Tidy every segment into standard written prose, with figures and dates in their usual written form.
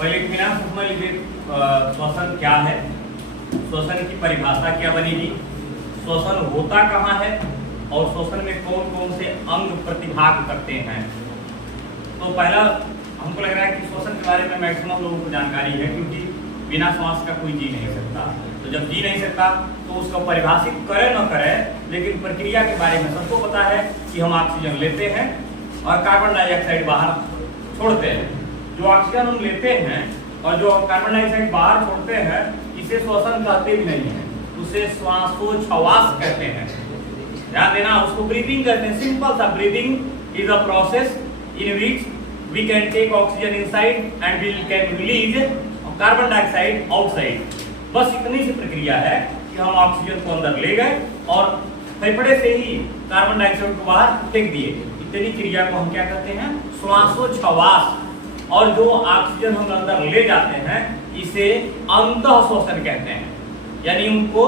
पहले इत्मीनान से समझ लीजिए श्वसन क्या है, श्वसन की परिभाषा क्या बनेगी, श्वसन होता कहाँ है और श्वसन में कौन कौन से अंग प्रतिभाग करते हैं। तो पहला हमको लग रहा है कि श्वसन के बारे में मैक्सिमम लोगों को जानकारी है, क्योंकि बिना श्वास का कोई जी नहीं सकता। तो जब जी नहीं सकता तो उसको परिभाषित करे न करे, लेकिन प्रक्रिया के बारे में सबको पता है कि हम ऑक्सीजन लेते हैं और कार्बन डाइऑक्साइड बाहर छोड़ते हैं। जो ऑक्सीजन हम लेते हैं और जो कार्बन डाइऑक्साइड बाहर छोड़ते हैं, इसे श्वसन कहते भी नहीं है, उसे श्वासोच्छ्वास कहते हैं। ध्यान देना, उसको ब्रीदिंग कहते हैं। सिंपल सा, breathing is a process in which we can take oxygen inside and we can release carbon dioxide outside. बस इतनी सी प्रक्रिया है कि हम ऑक्सीजन को अंदर ले गए और फेफड़े से ही कार्बन डाइऑक्साइड को बाहर फेंक दिए। इतनी क्रिया को हम क्या कहते हैं? श्वासोच्छ्वास। और जो ऑक्सीजन हम अंदर ले जाते हैं इसे अंतः श्वसन कहते हैं, यानी उनको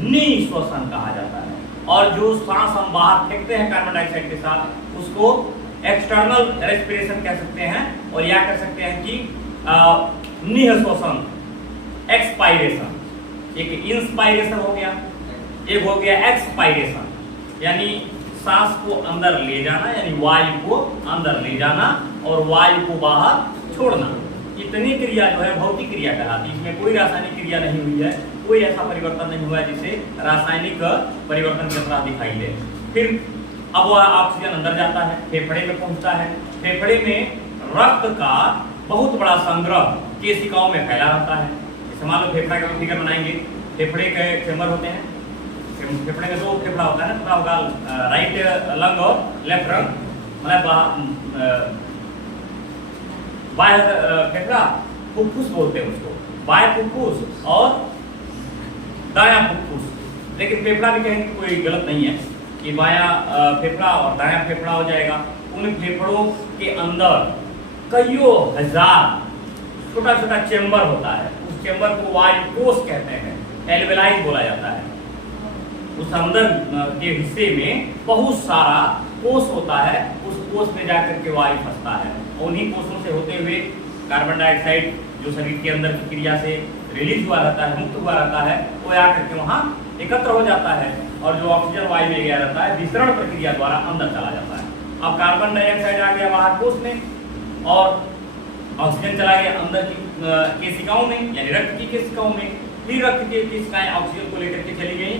निःश्वसन कहा जाता है। और जो सांस हम बाहर फेंकते हैं कार्बन डाइऑक्साइड के साथ, उसको एक्सटर्नल रेस्पिरेशन कह सकते हैं, और या कह सकते हैं कि निःश्वसन, एक्सपायरेशन। एक इंस्पायरेशन हो गया, एक हो गया एक्सपायरेशन, यानी सांस को अंदर ले जाना, यानी वायु को अंदर ले जाना और वायु को बाहर छोड़ना। इतनी क्रिया जो है भौतिक क्रिया कहलाती है। इसमें कोई रासायनिक क्रिया नहीं हुई है, कोई ऐसा परिवर्तन नहीं हुआ है जिसे रासायनिक परिवर्तन की तरह दिखाई दे। फिर अब वह ऑक्सीजन अंदर जाता है, फेफड़े में पहुंचता है। फेफड़े में रक्त का बहुत बड़ा संग्रह केशिकाओं में फैला रहता है। जैसे मान लो फेफड़ा का फिगर बनाएंगे, फेफड़े के चेम्बर होते हैं। फेफड़े में दो फेफड़ा होता है ना, पता होगा, राइट लंग और लेफ्ट लंग, मतलब बाह्य फेफड़ा, फुफ्फुस बोलते हैं उसको, बाह्य फुफ्फुस और दायां फुफ्फुस। लेकिन फेफड़ा भी कहेंगे कोई गलत नहीं है कि बायां फेफड़ा और दायां फेफड़ा हो जाएगा। उन फेफड़ों के अंदर कईयों हजार छोटा छोटा चेम्बर होता है। उस चेम्बर को वायु कोश कहते हैं, एल्वेलाई बोला जाता है। उस अंदर के हिस्से में बहुत सारा कोश होता है, उस कोश में जाकर के वायु फंसता है और उन्हीं कोशों से होते हुए कार्बन डाइऑक्साइड जो शरीर के अंदर की क्रिया से रिलीज हुआ रहता है, मुक्त हुआ रहता है, वो आकर के वहाँ एकत्र हो जाता है और जो ऑक्सीजन वायु में गया रहता है विसरण प्रक्रिया द्वारा अंदर चला जाता है। अब कार्बन डाइऑक्साइड आ गया बाहर कोश में और ऑक्सीजन चला गया अंदर की केशिकाओं में, यानी रक्त की केशिकाओं में। फिर रक्त की केशिकाएं ऑक्सीजन को लेकर के चली गई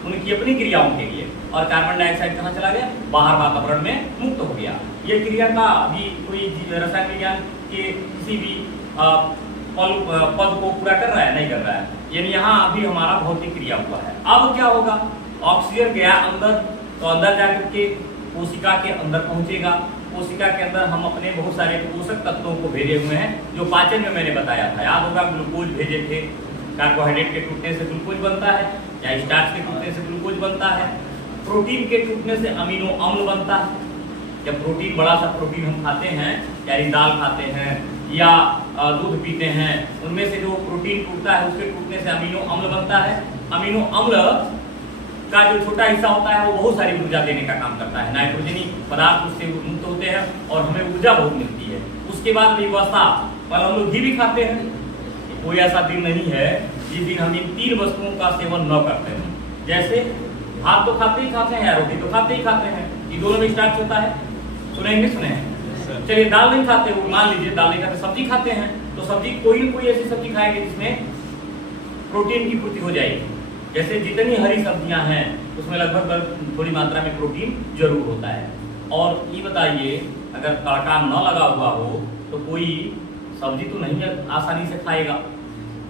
उनकी अपनी क्रियाओं के लिए, और कार्बन डाइऑक्साइड कहाँ चला गया? बाहर वातावरण में मुक्त हो गया। ये क्रिया का अभी कोई रसायन विज्ञान के किसी भी पद को पूरा कर रहा है? नहीं कर रहा है। यानी यहाँ अभी हमारा भौतिक क्रिया हुआ है। अब क्या होगा? ऑक्सीजन गया अंदर, तो अंदर जाकर के कोशिका के अंदर पहुंचेगा। कोशिका के अंदर हम अपने बहुत सारे पोषक तत्वों को भेजे हुए हैं, जो पाचन में मैंने बताया था, याद होगा, ग्लूकोज भेजे थे। कार्बोहाइड्रेट के टूटने से ग्लूकोज बनता है, या स्टार्च के टूटने से ग्लूकोज बनता है। प्रोटीन के टूटने से अमीनो अम्ल बनता है। जब प्रोटीन, बड़ा सा प्रोटीन हम खाते हैं, यानी दाल खाते हैं या दूध पीते हैं, उनमें से जो प्रोटीन टूटता है उसके टूटने से अमीनो अम्ल बनता है। अमीनो अम्ल का जो छोटा हिस्सा होता है वो बहुत सारी ऊर्जा देने का काम करता है। नाइट्रोजनी पदार्थ उससे मुक्त होते हैं और हमें ऊर्जा बहुत मिलती है। उसके बाद वसा, पर हम लोग घी भी खाते हैं। कोई ऐसा दिन नहीं है जिस दिन हम इन तीन वस्तुओं का सेवन न करते हैं। जैसे भात तो खाते ही खाते हैं या रोटी तो खाते ही खाते हैं, ये दोनों में स्टार्च होता है। सुनेंगे? सुने हैं? चलिए, दाल नहीं खाते हो, मान लीजिए दाल नहीं खाते, सब्जी खाते हैं, तो सब्जी कोई न कोई ऐसी सब्जी खाएंगे जिसमें प्रोटीन की पूर्ति हो जाएगी। जैसे जितनी हरी सब्जियां हैं उसमें लगभग थोड़ी मात्रा में प्रोटीन जरूर होता है। और ये बताइए, अगर तड़का न लगा हुआ हो तो कोई सब्जी तो नहीं आसानी से खाएगा।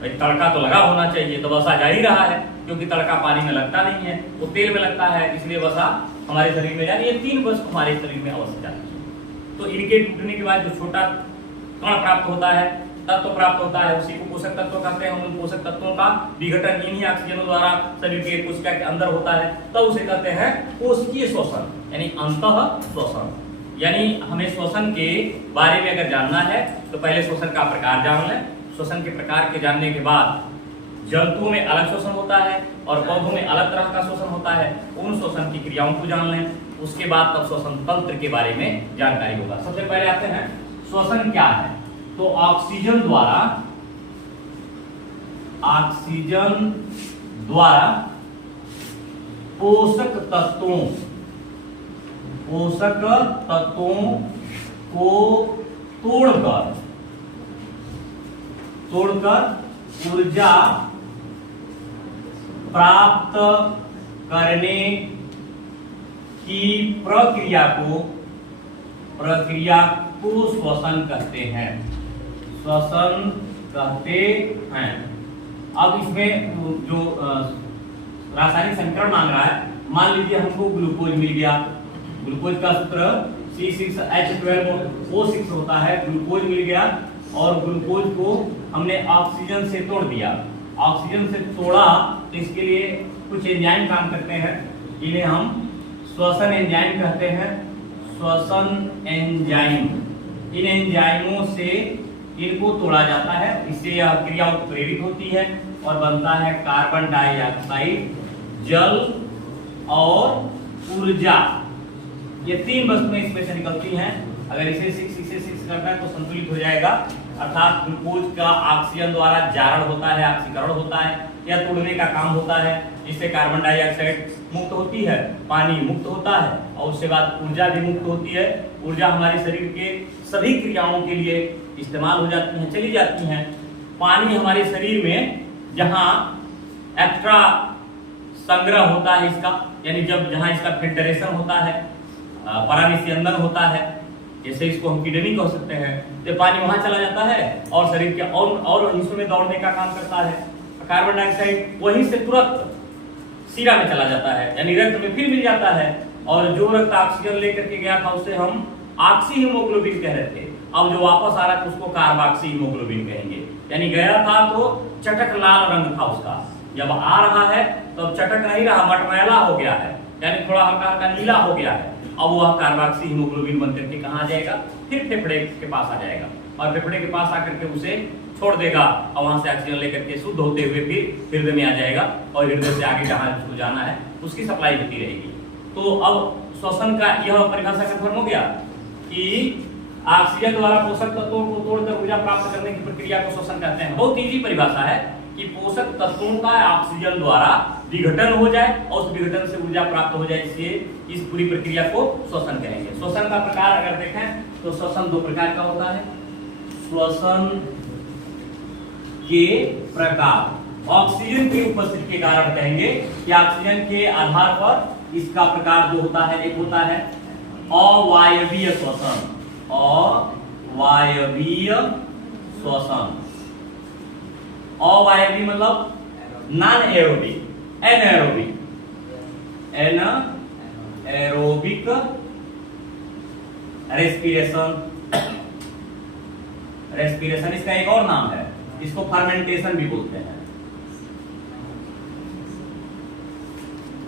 भाई तड़का तो लगा होना चाहिए, तो वसा जा ही रहा है, क्योंकि तड़का पानी में लगता नहीं है, वो तेल में लगता है, इसलिए वसा हमारे शरीर में जाती है। ये तीन वस्तु हमारे शरीर में अवश्य जाती है। तो इनके टूटने के बाद जो छोटा कण प्राप्त होता है, तत्व प्राप्त होता है, उसी को पोषक तत्व कहते हैं। उन पोषक तत्वों का विघटन इन्हीं ऑक्सीजनों द्वारा शरीर के कोशिका के अंदर होता है, तब उसे कहते हैं कोशिकीय श्वसन, यानी अंतः श्वसन। यानी हमें श्वसन के बारे में अगर जानना है तो पहले श्वसन का प्रकार जान लें। श्वसन के प्रकार के जानने के बाद जंतुओं में अलग श्वसन होता है और पौधों में अलग तरह का श्वसन होता है, उन श्वसन की क्रियाओं को जान लें। उसके बाद तब श्वसन तंत्र के बारे में जानकारी होगा। सबसे पहले आते हैं श्वसन क्या है। तो ऑक्सीजन द्वारा पोषक तत्वों को तोड़कर ऊर्जा प्राप्त करने की प्रक्रिया को श्वसन कहते हैं। अब इसमें जो रासायनिक समीकरण मांग रहा है, मान लीजिए हमको ग्लूकोज मिल गया। ग्लूकोज का सूत्र C6H12O6 होता है। ग्लूकोज मिल गया और ग्लूकोज को हमने ऑक्सीजन से तोड़ दिया। ऑक्सीजन से तोड़ा तो इसके लिए कुछ एंजाइम काम करते हैं, इन्हें हम श्वसन एंजाइम कहते हैं। श्वसन एंजाइम, इन एंजाइमों से इनको तोड़ा जाता है, इससे यह क्रिया उत्प्रेरित होती है और बनता है कार्बन डाइऑक्साइड, जल और ऊर्जा। ये तीन वस्तुएं इसमें से निकलती हैं। अगर इसे 6 करना है तो संतुलित हो जाएगा, अर्थात ग्लूकोज का ऑक्सीजन द्वारा जारण होता है, ऑक्सीकरण होता है या तोड़ने का काम होता है, जिससे कार्बन डाइऑक्साइड मुक्त होती है, पानी मुक्त होता है और उसके बाद ऊर्जा भी मुक्त होती है। ऊर्जा हमारे शरीर के सभी क्रियाओं के लिए इस्तेमाल हो जाती है, चली जाती हैं। पानी हमारे शरीर में जहां एक्स्ट्रा संग्रह होता है इसका, यानी जहां इसका फिल्टरेशन होता है, परानिस्यंदन होता है, जैसे इसको हम किडनी कह सकते हैं, तो पानी वहां चला जाता है और शरीर के और हिस्सों में दौड़ने का काम करता है। कार्बन डाइऑक्साइड वहीं से तुरंत सीरा में चला जाता है, यानी रक्त में फिर मिल जाता है और जो रक्त ऑक्सीजन लेकर के गया था उसे हम ऑक्सी हीमोग्लोबिन कह रहे थे। अब जो वापस आ रहा है उसको कार्बोक्सी हीमोग्लोबिन कहेंगे। यानी गया था तो चटक लाल रंग था उसका, जब आ रहा है तो चटक नहीं रहा, मटमैला हो गया है, यानी थोड़ा हल्का नीला हो गया है। अब वह कार्बोक्सी हीमोग्लोबिन बनकर के कहाँ आ जाएगा, फिर फेफड़े के पास आ जाएगा और फेफड़े के पास आकर के उसे छोड़ देगा और वहां से ऑक्सीजन लेकर के शुद्ध होते हुए फिर हृदय में आ जाएगा और हृदय से आगे जहां उसको जाना है उसकी सप्लाई होती रहेगी। तो अब श्वसन का यह परिभाषा कंफर्म हो गया कि ऑक्सीजन द्वारा पोषक तत्वों को तोड़कर ऊर्जा प्राप्त करने की प्रक्रिया को श्वसन कहते हैं। बहुत इजी परिभाषा है कि पोषक तत्वों का ऑक्सीजन द्वारा विघटन हो जाए और उस विघटन से ऊर्जा प्राप्त हो जाए, इसलिए इस पूरी प्रक्रिया को श्वसन कहेंगे। श्वसन का प्रकार अगर देखें तो श्वसन दो प्रकार का होता है। श्वसन के प्रकार ऑक्सीजन की उपस्थिति के कारण कहेंगे कि ऑक्सीजन के आधार पर इसका प्रकार जो होता है, एक होता है अवायवीय श्वसन। अवायवीय श्वसन, अवायवीय मतलब नॉन एरोबिक, एनाएरोबिक, एनाएरोबिक रेस्पिरेशन इसका एक और नाम है, इसको फर्मेंटेशन भी बोलते हैं।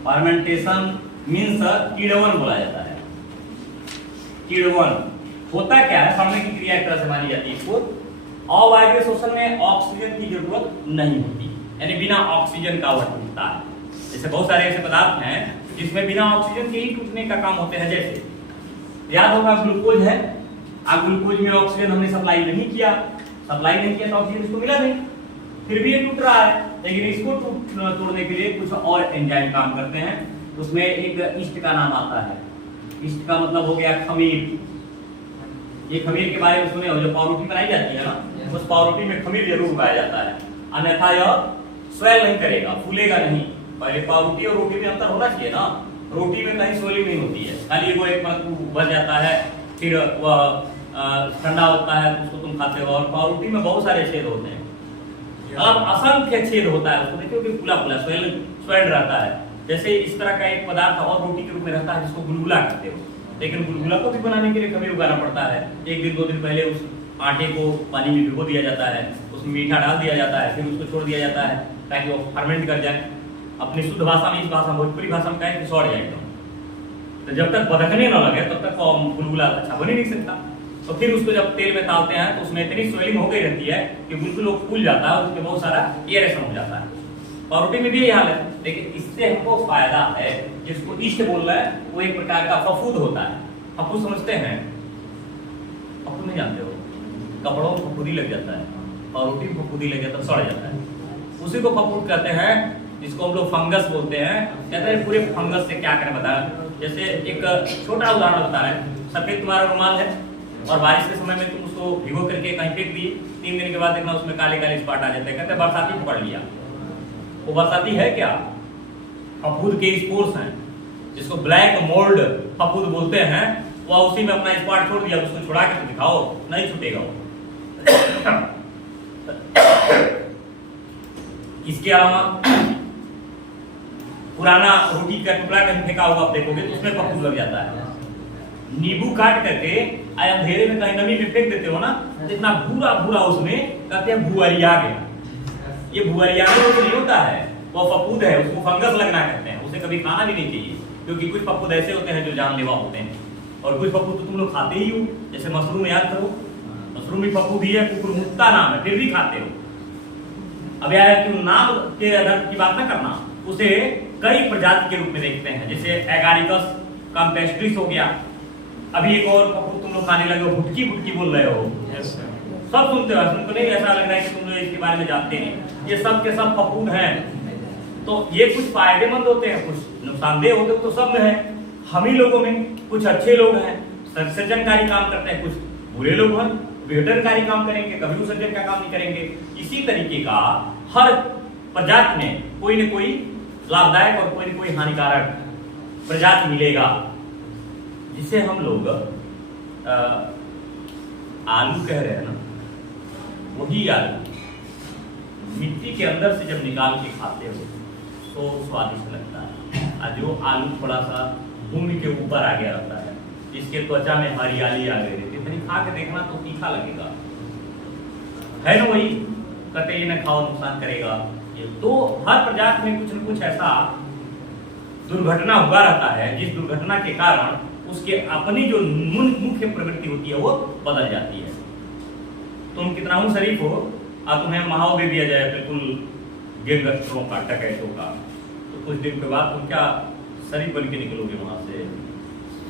फर्मेंटेशन मीन्स किण्वन बोला जाता है। किण्वन होता क्या है, सड़ने की क्रिया एक तरह से मानी जाती है इसको। अवायवीय श्वसन में ऑक्सीजन की जरूरत नहीं होती, यानी बिना ऑक्सीजन का वह टूटता है। जैसे बहुत सारे ऐसे पदार्थ हैं जिसमें बिना ऑक्सीजन के ही टूटने का काम होते हैं। जैसे याद होगा ग्लूकोज है, अब ग्लूकोज में ऑक्सीजन हमने सप्लाई नहीं किया तो ऑक्सीजन इसको मिला नहीं, फिर भी ये टूट रहा है। लेकिन इसको तोड़ने के लिए कुछ और एंजाइम काम करते हैं। उसमें एक ईस्ट का नाम आता है। ईस्ट का मतलब हो गया खमीर। ये खमीर के बारे में सुने हो, जो पावरोटी बनाई जाती है ना, उस पावरोटी में खमीर जरूर पाया जाता है, अन्यथा यह स्वेल नहीं करेगा, फूलेगा नहीं। पहले पावरोटी और रोटी में अंतर होना चाहिए ना, रोटी में कहीं स्वेलिंग नहीं होती है, खाली वो एक बार बच जाता है, फिर वह ठंडा होता है उसको तुम खाते हो। और पावरोटी में बहुत सारे छेद होते हैं, अब असंख्य छेद होता है, उसको देखिए कि फूला स्वेल्ड रहता है। जैसे इस तरह का एक पदार्थ और रोटी के रूप में रहता है जिसको गुलगुला कहते हो, लेकिन गुलगुला को भी बनाने के लिए खमीर उगाना पड़ता है। एक दिन 2 दिन पहले उस आटे को पानी में भिगो दिया जाता है, उसमें मीठा डाल दिया जाता है, फिर उसको छोड़ दिया जाता है ताकि वो फर्मेंट कर जाए। अपनी शुद्ध भाषा में, इस भाषा भोजपुरी भाषा में कहें कि सड़ जाए एकदम, तो जब तक बदकने न लगे तब तक गुलगुला अच्छा बन ही नहीं सकता। तो फिर उसको जब तेल में डालते हैं तो उसमें इतनी स्वेलिंग हो गई रहती है कि बिल्कुल वो फूल जाता है और उसमें बहुत सारा एयरेशन हो जाता है। पावरोटी में भी यही हाल है, लेकिन इससे हमको फायदा है। जिसको ईस्ट बोल रहा है वो एक प्रकार का फफूद होता है। फफूद समझते हैं? फफूद नहीं जानते हो? कपड़ों को फफूंदी लग जाता है और रोटी को फफूंदी लग जाता है, सड़ जाता है, उसी को फफूंद कहते हैं, जिसको हम लोग फंगस बोलते हैं। कहते हैं पूरे फंगस से क्या करें बता। जैसे एक छोटा उदाहरण बता रहे हैं, सफेद तुम्हारा रुमाल है और बारिश के समय में तुम उसको भिगो करके कहीं फेंक दिए, 3 दिन के बाद देखना उसमें काले काले स्पॉट आ जाते हैं, कहते हैं बरसाती पकड़ लिया। वो बरसाती है क्या? फफूंद के स्पोर्स हैं, जिसको ब्लैक मोल्ड फफूंद बोलते हैं। वो उसी में अपना स्पॉट छोड़ दिया, उसको छुड़ा के तो दिखाओ, नहीं छूटेगा वो। इसके अलावा पुराना रोटी का टुकड़ा कहीं फेंका होगा आप देखोगे तो उसमें फफूंद लग जाता है। नींबू काट करके अंधेरे में कहीं नमी में फेंक देते हो ना, इतना भूरा भूरा उसमें कहते हैं भुअरिया गया। ये भुअरिया नहीं होता है, वो फफूंद है, उसको फंगस लगना कहते हैं। उसे कभी खाना भी नहीं चाहिए, क्योंकि कुछ फफूंद ऐसे होते हैं जो जानलेवा होते हैं, और कुछ फफूंद तो तुम लोग खाते ही हो। जैसे मशरूम याद करो, मशरूम भी फफूंद ही है, कुकुरमुत्ता नाम है, फिर भी खाते हो। अब यार तुम नाम के आधार की बात ना करना, उसे कई प्रजाति के रूप में देखते हैं। जैसे एगारिकस कैम्पेस्ट्रिस हो गया। अभी एक और फफूंद तुम लोग खाने लगे हो, भुटकी भुटकी बोल रहे हो। सब सुनते हो, तुमको नहीं ऐसा लग रहा है कि तुम लोग इसके बारे में जानते नहीं। ये सब के सब फफूंद हैं। तो ये कुछ फायदेमंद होते हैं, कुछ नुकसानदेह होते हैं, तो सब में है। हम ही लोगों में कुछ अच्छे लोग हैं, सृजनकारी काम करते हैं, कुछ बुरे लोग हैं, विघटनकारी काम करेंगे, कभी सृजन का काम नहीं करेंगे। इसी तरीके का हर प्रजाति में कोई न कोई लाभदायक और कोई न कोई हानिकारक प्रजाति मिलेगा, जिसे हम लोग आलू कह रहे हैं ना, वही आलू मिट्टी के अंदर से जब निकाल के खाते हो तो स्वादिष्ट लगता है। और जो आलू थोड़ा सा भूमि के ऊपर आ गया रहता है, इसके त्वचा में हरियाली आ गई रहती है, खा के देखना तो तीखा लगेगा, है ना। वही कहते ये न खाओ, नुकसान करेगा। ये तो हर प्रजाति में कुछ न कुछ ऐसा दुर्घटना हुआ रहता है, जिस दुर्घटना के कारण उसके अपनी जो मुख्य प्रवृत्ति होती है वो बदल जाती है। तुम कितना हूं शरीफ हो और तुम्हें महाव दे दिया जाए बिल्कुल गैंगस्टरों का, टकैतों का, तो कुछ दिन के बाद तुम क्या शरीफ बन के निकलोगे वहां से।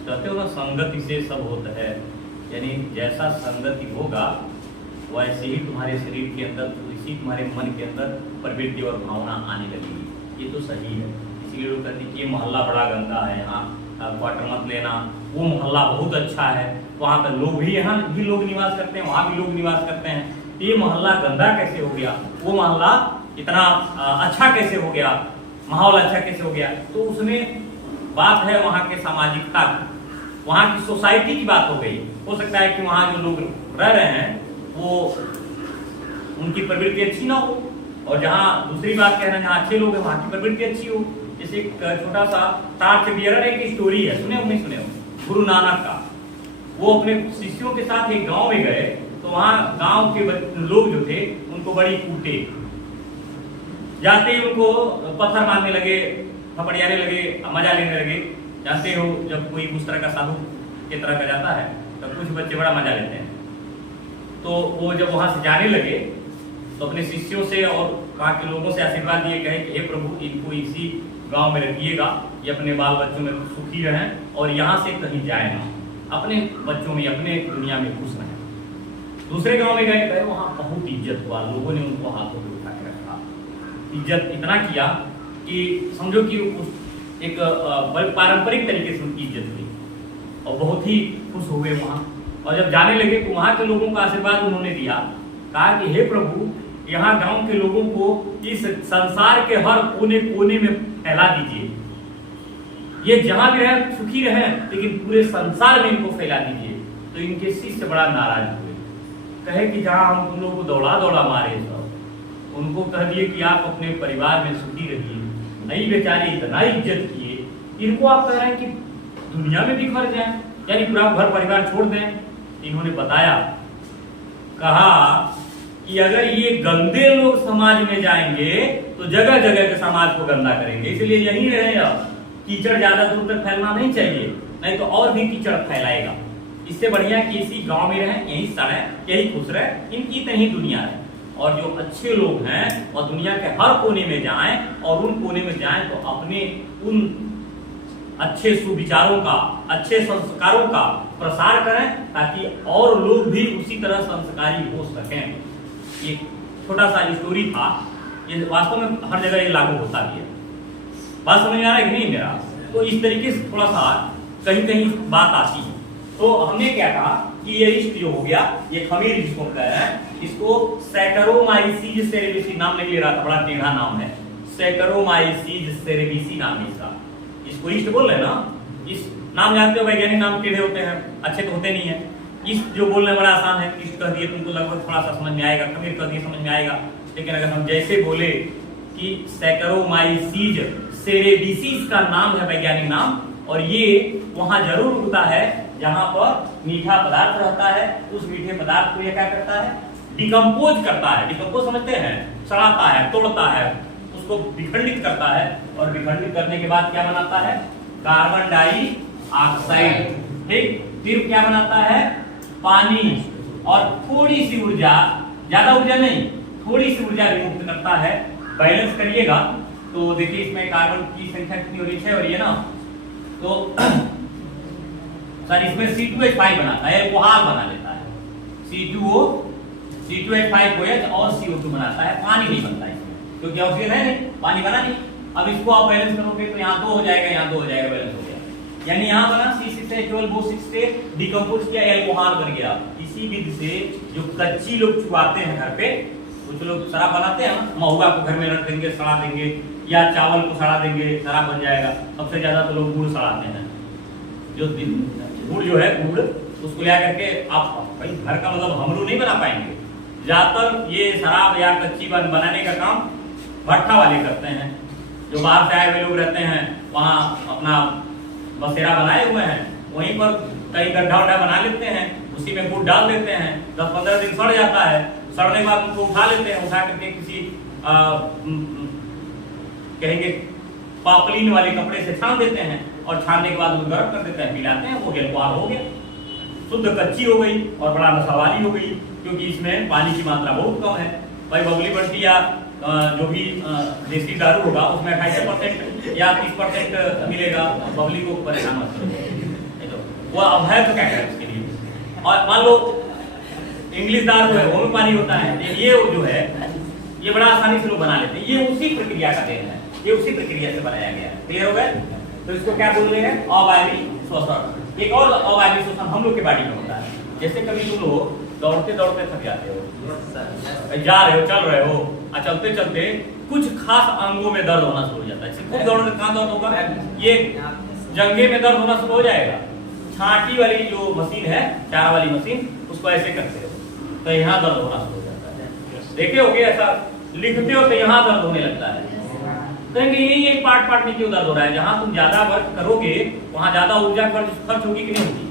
कहते हो ना, संगति से सब होता है, यानी जैसा संगति होगा वैसे ही तुम्हारे शरीर के अंदर, इसी तुम्हारे मन के अंदर प्रवृत्ति और भावना आने लगेगी। ये तो सही है। इसीलिए लोग कहते हैं कि ये मोहल्ला बड़ा गंदा है, यहाँ क्वार्टर मत लेना, वो मोहल्ला बहुत अच्छा है, वहाँ पर लोग भी, यहाँ भी लोग निवास करते हैं, वहाँ भी लोग निवास करते हैं, ये मोहल्ला गंदा कैसे हो गया, वो मोहल्ला इतना अच्छा कैसे हो गया, माहौल अच्छा कैसे हो गया। तो उसमें बात है वहाँ के सामाजिकता, वहाँ की सोसाइटी की बात हो गई। हो सकता है कि वहाँ जो लोग रह रहे हैं वो उनकी प्रवृत्ति अच्छी ना हो, और जहाँ दूसरी बात कह रहे हैं जहाँ अच्छे लोग हैं वहाँ की प्रवृत्ति अच्छी हो। जैसे एक छोटा सा टार्च बियरर एक स्टोरी है, सुने हो नहीं सुने हो, गुरु नानक का। वो अपने शिष्यों के साथ एक गांव में गए, तो वहाँ गांव के लोग जो थे उनको बड़ी कूटे, जाते ही उनको पत्थर मारने लगे, थपड़ियाने लगे, मजा लेने लगे। जानते हो जब कोई उस तरह का साधु के तरह का जाता है तो कुछ बच्चे बड़ा मजा लेते हैं। तो वो जब वहां से जाने लगे तो अपने शिष्यों से और वहाँ के लोगों से आशीर्वाद दिए, कहे कि हे प्रभु इनको इसी गांव में रखिएगा, ये अपने बाल बच्चों में सुखी रहें और यहाँ से कहीं जाए ना, अपने बच्चों में अपने दुनिया में खुश रहें। दूसरे गांव में गए, वहाँ बहुत इज्जत हुआ, लोगों ने उनको हाथों पे उठा के रखा, इज्जत इतना किया कि समझो कि एक पारंपरिक तरीके से उनकी इज्जत हुई और बहुत ही खुश हुए वहाँ। और जब जाने लगे तो वहाँ के लोगों का आशीर्वाद उन्होंने दिया, कहा कि हे प्रभु यहाँ गांव के लोगों को इस संसार के हर कोने कोने में फैला दीजिए, ये जहां भी रहे सुखी रहे, लेकिन पूरे संसार में इनको फैला दीजिए। तो इनके शिष्य बड़ा नाराज हुए, कहे कि जहां हम तुम लोग को दौड़ा दौड़ा मारे सब, उनको कह दिए कि आप अपने परिवार में सुखी रहिए, नहीं बेचारे इतना इज्जत किए, इनको आप कह रहे हैं कि दुनिया में बिखर जाए, यानी पूरा घर परिवार छोड़ दें। इन्होंने बताया, कहा कि अगर ये गंदे लोग समाज में जाएंगे तो जगह जगह के समाज को गंदा करेंगे, इसलिए यहीं रहे। अब कीचड़ ज्यादा दूर तक फैलना नहीं चाहिए, नहीं तो और भी कीचड़ फैलाएगा। इससे बढ़िया कि इसी गांव में रहें, यहीं सड़े, यही खुश रहे, इनकी इतनी दुनिया है। और जो अच्छे लोग हैं और दुनिया के हर कोने में जाएं, और उन कोने में जाएं तो अपने उन अच्छे सुविचारों का, अच्छे संस्कारों का प्रसार करें ताकि और लोग भी उसी तरह संस्कारी हो सकें। ये छोटा सा स्टोरी था, ये वास्तव में हर जगह ये लागू होता भी है। बात समझ में आ रहा है कि नहीं मेरा? तो इस तरीके से थोड़ा सा कहीं कहीं बात आती है। तो हमने क्या कहा कि ये ईस्ट जो हो गया, ये खमीर जिसको कह रहे हैं, इसको सैकरोमाइसीज सेरेबिसी नाम नहीं ले रहा था, बड़ा टेढ़ा नाम है, सैकरोमाइसीज सेरेबिसी नाम है इसका। इसको ईस्ट बोल रहे हैं ना, इस नाम जानते हो, वैज्ञानिक नाम टेढ़े होते हैं, अच्छे तो होते नहीं है। ईस्ट जो बोलना बड़ा आसान है, ईस्ट कह दिए तुमको लगभग थोड़ा सा समझ में आएगा, खमीर कह दिए समझ में आएगा। लेकिन अगर हम जैसे बोले कि सैकरोमाइसीज सेरेबिसी का नाम है वैज्ञानिक नाम, और ये वहां जरूर उगता है जहां पर मीठा पदार्थ रहता है। उस मीठे पदार्थ को ये क्या करता है, डिकम्पोज करता है। डिकम्पोज समझते हैं, सड़ाता है, तोड़ता है, उसको विखंडित करता है, और विखंडित करने के बाद क्या बनाता है, कार्बन डाइऑक्साइड। ठीक, फिर क्या बनाता है, पानी, और थोड़ी सी ऊर्जा, ज्यादा ऊर्जा नहीं, थोड़ी सी ऊर्जा मुक्त करता है। बैलेंस करिएगा तो देखिए इसमें कार्बन की संख्या कितनी हो रही है, और ये ना तो सर इसमें C2H5 बनाता है, एल्कोहल बना लेता है, C2H5OH और CO2 बनाता है, पानी नहीं बनता इसमें, क्योंकि ऑक्सीजन है नहीं, पानी बना नहीं। अब इसको आप बैलेंस करोगे तो यहाँ 2 हो जाएगा, यहाँ 2 हो जाएगा, बैलेंस हो गया। यानी यहाँ बना C6H12O6 से डिकम्पोज किया, एल्कोहल बन गया। इसी विधि से जो कच्ची लोग चुआते हैं घर पे, कुछ लोग शराब बनाते हैं, महुआ को घर में रख देंगे, सड़ा देंगे, या चावल को सड़ा देंगे, शराब बन जाएगा। सबसे ज्यादा तो लोग गुड़ सड़ाते हैं, जो गुड़ जो है, गुड़ उसको ले करके आप भाई घर का मतलब हम लोग नहीं बना पाएंगे। ज्यादातर ये शराब या कच्ची बनाने का काम भट्ठा वाले करते हैं, जो बाहर से आए हुए लोग रहते हैं, वहाँ अपना बसेरा बनाए हुए हैं, वहीं पर कहीं गड्ढा उड्ढा बना लेते हैं, उसी में गुड़ डाल देते हैं, 10-15 दिन सड़ जाता है। सड़ने के बाद उनको उठा लेते हैं, उठा करके किसी कहेंगे पापलीन वाले कपड़े से छान देते हैं, और छानने के बाद गर्म कर देते हैं, पिलाते हैं, वो एल्कोहल हो गया, शुद्ध कच्ची हो गई और बड़ा नशा वाली हो गई, क्योंकि इसमें पानी की मात्रा बहुत कम है। भाई बबली बंटी या जो भी देसी दारू होगा उसमें 28% या 30% मिलेगा, बबली को परेशान मत करो, वो अवैध तो क्या करें उसके लिए। और मान लो इंग्लिश दारू है, वो में पानी होता है, ये जो है ये बड़ा आसानी से लोग बना लेते हैं, ये उसी प्रक्रिया का देन है, ये उसी प्रक्रिया से बनाया गया है। क्लियर हो गया? तो इसको क्या बोल रहे हैं, अवायवीय श्वसन। एक और अवायवीय श्वसन हम लोग के बॉडी में होता है। जैसे कभी तुम लोग दौड़ते दौड़ते थक जाते हो, जा रहे हो, चल रहे हो, और चलते चलते कुछ खास अंगों में दर्द होना शुरू हो जाता है। खूब दौड़ रहे, कहाँ दर्द होगा, ये जंघे में दर्द होना शुरू हो जाएगा। छाती वाली जो मशीन है, चारा वाली मशीन, उसको ऐसे करते हो तो यहाँ दर्द होना शुरू हो जाता है। देखे होगे ऐसा, लिखते हो तो यहाँ दर्द होने लगता है, कहेंगे ये एक पार्ट में क्यों दर्द हो रहा है। जहां तुम ज्यादा वर्क करोगे वहां ज्यादा ऊर्जा खर्च होगी कि नहीं होगी,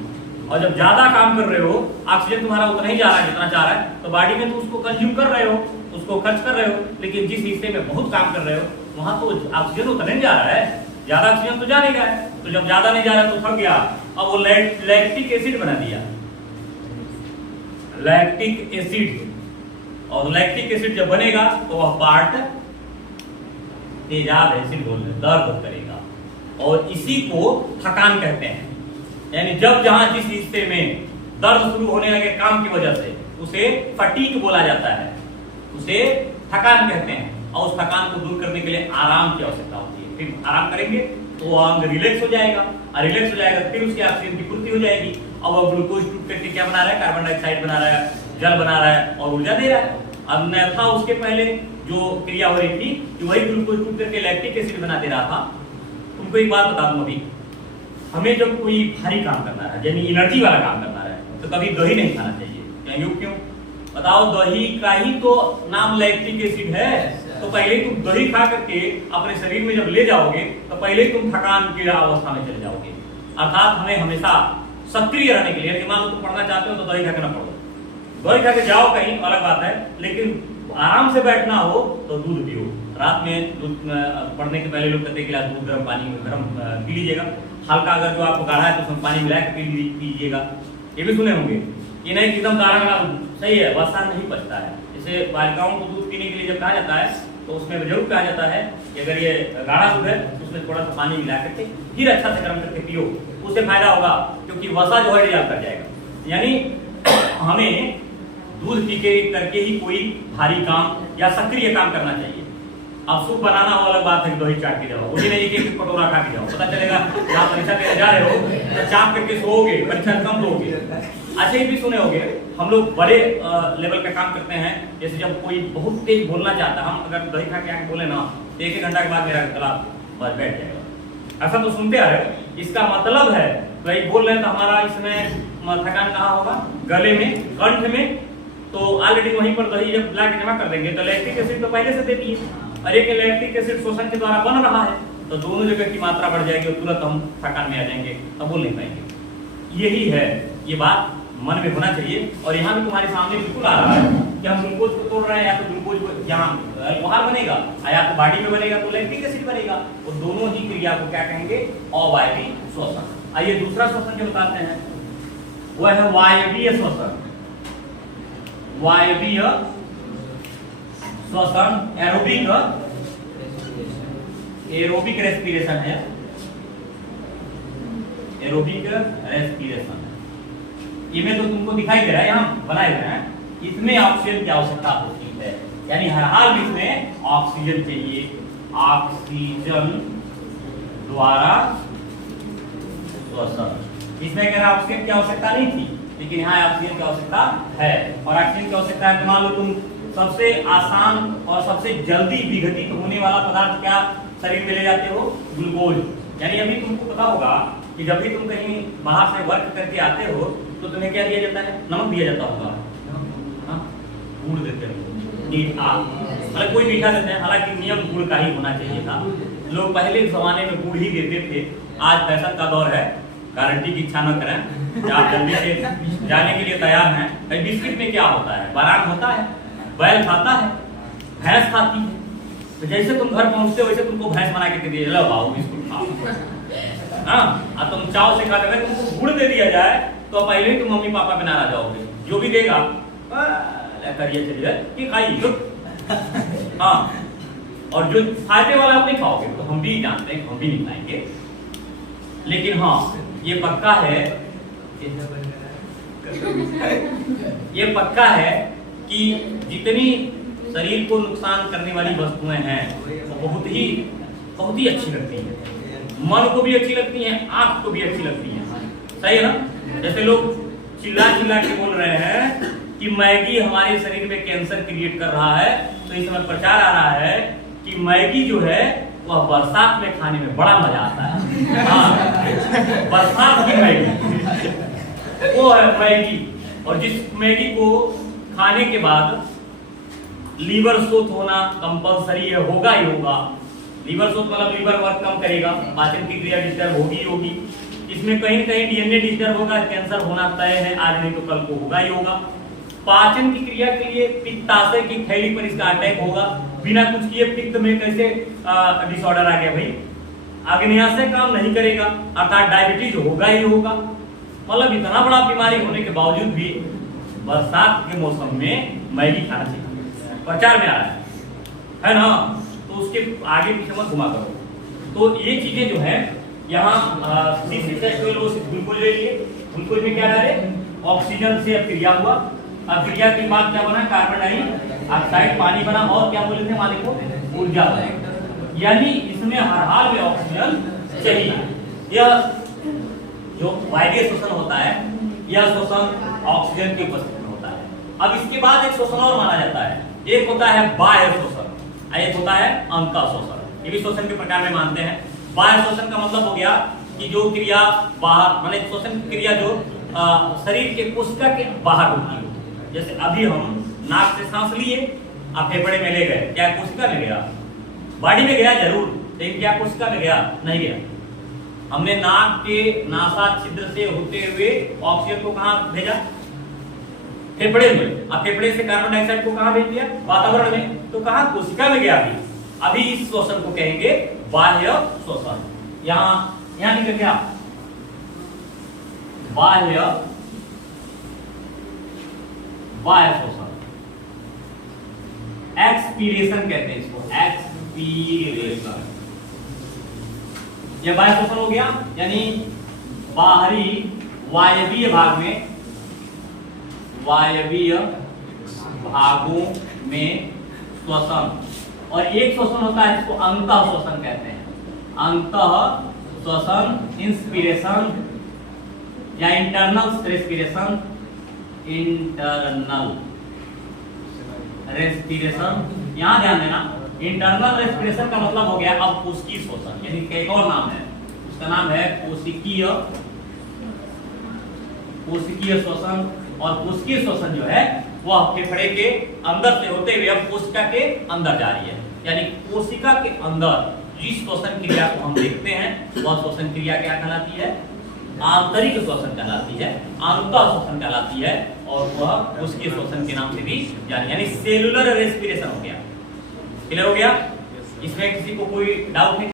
और जब ज्यादा काम कर रहे हो, ऑक्सीजन तुम्हारा उतना ही जा रहा है जितना चाह रहा है, तो बॉडी में तुम उसको कंज्यूम कर रहे हो, उसको खर्च कर रहे हो, लेकिन जिस हिस्से में बहुत काम कर रहे हो वहां तो ऑक्सीजन उतना नहीं जा रहा है, ज्यादा ऑक्सीजन तो जा नहीं रहा है। तो जब ज्यादा नहीं जा रहा तो थक गया, अब वो लैक्टिक एसिड बना दिया, लैक्टिक एसिड, और लैक्टिक एसिड जब बनेगा तो वह पार्ट तेजाब एसिड बोल रहे, दर्द करेगा, और इसी को थकान कहते हैं। यानी जब जहां जिस हिस्से में दर्द शुरू होने लगे काम की वजह से, उसे फटीग बोला जाता है, उसे थकान कहते हैं। और उस थकान को दूर करने के लिए आराम की आवश्यकता होती है। फिर आराम करेंगे तो वो अंग रिलैक्स हो जाएगा, और रिलैक्स हो जाएगा फिर उसकी ऑक्सीजन की पूर्ति हो जाएगी, और वो ग्लूकोज टूट करके क्या बना रहा है, कार्बन डाइऑक्साइड बना रहा है, जल बना रहा है और ऊर्जा दे रहा है। अन्यथा उसके पहले जो क्रिया हो रही थी कि वही ग्लूकोज टूट करके लैक्टिक एसिड बना दे रहा था। तुमको एक बात बता दूं, अभी हमें जब कोई भारी काम करना है, यानी एनर्जी वाला काम करना है, तो कभी दही नहीं खाना चाहिए। क्यों बताओ, दही का ही तो नाम लैक्टिक एसिड है। तो पहले तुम दही खा करके अपने शरीर में जब ले जाओगे तो पहले तुम थकान की अवस्था में चले जाओगे। अर्थात हमें हमेशा सक्रिय रहने के लिए, मान लो तुम पढ़ना चाहते हो तो दही खा के ना पढ़ो, दही खा के जाओ कहीं अलग बात है, लेकिन आराम से बैठना हो तो दूध पियो। रात में दूध पढ़ने के पहले लोग कहते हैं गिलास दूध गर्म पानी गर्म पी लीजिएगा, हल्का अगर जो आपको गाढ़ा है तो उसमें पानी मिला के पी लीजिएगा। ये भी सुने होंगे, ये नहीं एकदम गाढ़ा सही है, वसा नहीं पचता है। जैसे बालिकाओं को दूध पीने के लिए जब कहा जाता है तो उसमें जरूर कहा जाता है कि अगर ये गाढ़ा दूध है तो उसमें थोड़ा सा पानी मिला करके फिर अच्छा से गर्म करके पियो, उसे फायदा होगा, क्योंकि वसा जो है डिजॉल्व कर जाएगा। यानी हमें दूध पी के करके ही कोई भारी काम या सक्रिय काम करना चाहिए। अब सूप बनाना हो अलग बात है, दही चाट के जाओ, उसी में एक एक कटोरा खा के जाओ, पता चलेगा यहाँ परीक्षा देने जा रहे हो तो चाप करके सोओगे, परीक्षा कम लोगे। अच्छा ये भी सुने होगे, हम लोग बड़े लेवल पे काम करते हैं, जैसे जब कोई बहुत तेज बोलना चाहता है, हम अगर दही खा के आके बोले ना तो 1-1 घंटा के बाद मेरा गला बस बैठ जाएगा। ऐसा तो सुनते आ रहे हो। इसका मतलब है भाई बोल रहे हैं तो हमारा इसमें थकान कहाँ होगा, गले में, कंठ में। तो ऑलरेडी वहीं पर दही जब ला के जमा कर देंगे तो लैक्टिक एसिड तो पहले से देती है, और एक लैक्टिक एसिड शोषण के द्वारा बन रहा है, तो दोनों जगह की मात्रा बढ़ जाएगी और तुरंत हम थकान में आ जाएंगे, तब बोल नहीं पाएंगे। यही है, ये बात मन में होना चाहिए। और यहाँ भी तुम्हारे सामने बिल्कुल आ रहा है कि हम ग्लूकोज को तोड़ रहे हैं, या तो ग्लूकोज यहाँ अल्कोहल बनेगा या तो बॉडी में बनेगा तो लैक्टिक एसिड बनेगा, और दोनों ही क्रिया को क्या कहेंगे, अवायवीय श्वसन। आइए दूसरा श्वसन जो बताते हैं वह है वायवीय श्वसन। वायवीय श्वसन एरोबिक रेस्पिरेशन है, एरोबिक रेस्पिरेशन। इनमें तो तुमको दिखाई दे रहा है, यहाँ बनाए हुए हैं, इसमें ऑक्सीजन की आवश्यकता होती है, यानी हर हाल में इसमें ऑक्सीजन चाहिए। ऑक्सीजन द्वारा श्वसन, इसमें कह रहा ऑक्सीजन की आवश्यकता नहीं थी, लेकिन यहाँ ऑक्सीजन की आवश्यकता है। और ऑक्सीजन की आवश्यकता है तो मान लो तुम सबसे आसान और सबसे जल्दी विघटित होने वाला पदार्थ क्या शरीर में ले जाते हो, ग्लूकोज। यानी अभी तुमको पता होगा कि जब भी तुम कहीं बाहर से वर्क करके आते हो तो तुम्हें क्या दिया जाता है, नमक दिया जाता होगा, गुड़ देते हो, मीठा, मतलब कोई मीठा देते हैं, हालांकि नियम गुड़ का ही होना चाहिए था। लोग पहले जमाने में गुड़ ही देते थे, आज फैशन का दौर है, गारंटी की इच्छा न करें, आप जल्दी से जाने के लिए तैयार हैं। भाई बिस्किट में क्या होता है, बारात होता है, बैल खाता है, भैंस खाती है, तो जैसे तुम घर पहुंचते हो वैसे तुमको भैंस बना के दे लो बाबू बिस्कुट खाओ, हाँ, तुम चाव से खाते हैं, तुमको गुड़ दे दिया जाए तो पहले ही तुम मम्मी पापा पे नाराज जाओगे, जो भी देगा करिए चलिए कि खाइए, हाँ, और जो फायदे वाला आप नहीं खाओगे तो हम भी जानते हैं, हम भी नहीं खाएंगे। लेकिन हाँ ये पक्का है, ये पक्का है कि जितनी शरीर को नुकसान करने वाली वस्तुएं हैं वो बहुत ही अच्छी लगती हैं, मन को भी अच्छी लगती हैं, आंख को भी अच्छी लगती हैं, सही है ना। जैसे लोग चिल्ला के बोल रहे हैं कि मैगी हमारे शरीर में कैंसर क्रिएट कर रहा है, तो इस समय प्रचार आ रहा है कि मैगी जो है वह बरसात में खाने में बड़ा मजा आता है। हाँ, बरसात की मैगी वो है मैगी, और जिस मैगी को खाने के बाद लीवर शोथ होना कंपलसरी है, होगा ही होगा। लीवर शोथ मतलब लीवर वर्क कम करेगा, पाचन की क्रिया डिस्टर्ब होगी, इसमें कहीं न कहीं डीएनए डिस्टर्ब होगा, कैंसर होना तय है, आज नहीं तो कल को होगा ही होगा। पाचन की क्रिया के लिए पित्ताशय की थैली पर इसका अटैक होगा, बिना कुछ किए पित्त में कैसे डिसऑर्डर आ गया भाई, आग्नेयाशय काम नहीं करेगा, अर्थात डायबिटीज होगा ही होगा। मतलब इतना बड़ा बीमारी होने के बावजूद भी बरसात के मौसम में मैगी खाना चाहिए, प्रचार में आ रहा है ना, तो उसके आगे पीछे मत घुमा करो। तो ये चीजें जो है यहाँ ग्लूकोज ले लिए, ग्लूकोज में क्या डाले, ऑक्सीजन से क्रिया हुआ, अब क्रिया के बाद क्या बना, कार्बन डाइऑक्साइड पानी बना, और क्या बोले थे मालिक को, ऊर्जा बना। यानी इसमें हर हाल में ऑक्सीजन चाहिए। यह जो वायवीय श्वसन होता है, यह श्वसन ऑक्सीजन की उपस्थिति में होता है। अब इसके बाद एक श्वसन और माना जाता है, एक होता है बाह्य श्वसन, एक होता है अंतः श्वसन। ये भी श्वसन के प्रकार में मानते हैं। बाह्य श्वसन का मतलब हो गया कि जो क्रिया बाहर, माने श्वसन क्रिया जो शरीर के कोशिका के बाहर होती है। जैसे अभी हम नाक से सांस लिए, आप फेफड़े में ले गए, क्या कोशिका में गया, बॉडी में गया जरूर, लेकिन क्या कोशिका में गया, नहीं गया। हमने नाक के नासा छिद्र से होते हुए ऑक्सीजन को कहां भेजा, फेफड़े में। अब फेफड़े से कार्बन डाइऑक्साइड को कहां भेज दिया, वातावरण में, तो कहां, कोशिका में गया। अभी इस श्वसन को कहेंगे बाह्य श्वसन। यहां लिखे क्या, बाह्य श्वसन, एक्सपीरेशन कहते हैं इसको, एक्सपीरेशन। यह बाह्य श्वसन हो गया, यानी बाहरी वायवीय भाग में, वायवीय भागों में श्वसन, और एक श्वसन होता है जिसको अंतः श्वसन कहते हैं। अंतः श्वसन, इंस्पिरेशन या इंटरनल रेस्पिरेशन, इंटरनल रेस्पिरेशन। यहां ध्यान देना, इंटरनल रेस्पिरेशन का मतलब हो गया अब कोशिकीय श्वसन, यानी एक और नाम है, उसका नाम है कोशिकीय श्वसन। और कोशिकीय श्वसन जो है वह फेफड़े के अंदर से होते हुए अब कोशिका के अंदर जा रही है, यानी कोशिका के अंदर जिस श्वसन क्रिया को हम देखते हैं वह श्वसन क्रिया क्या कहलाती है? आंतरिक श्वसन कहलाती है, अंतः श्वसन कहलाती है, और वह कोशिकीय श्वसन के नाम से भी जानी, यानी सेलुलर रेस्पिरेशन हो गया। क्लियर हो गया? इसमें किसी को कोई डाउट नहीं?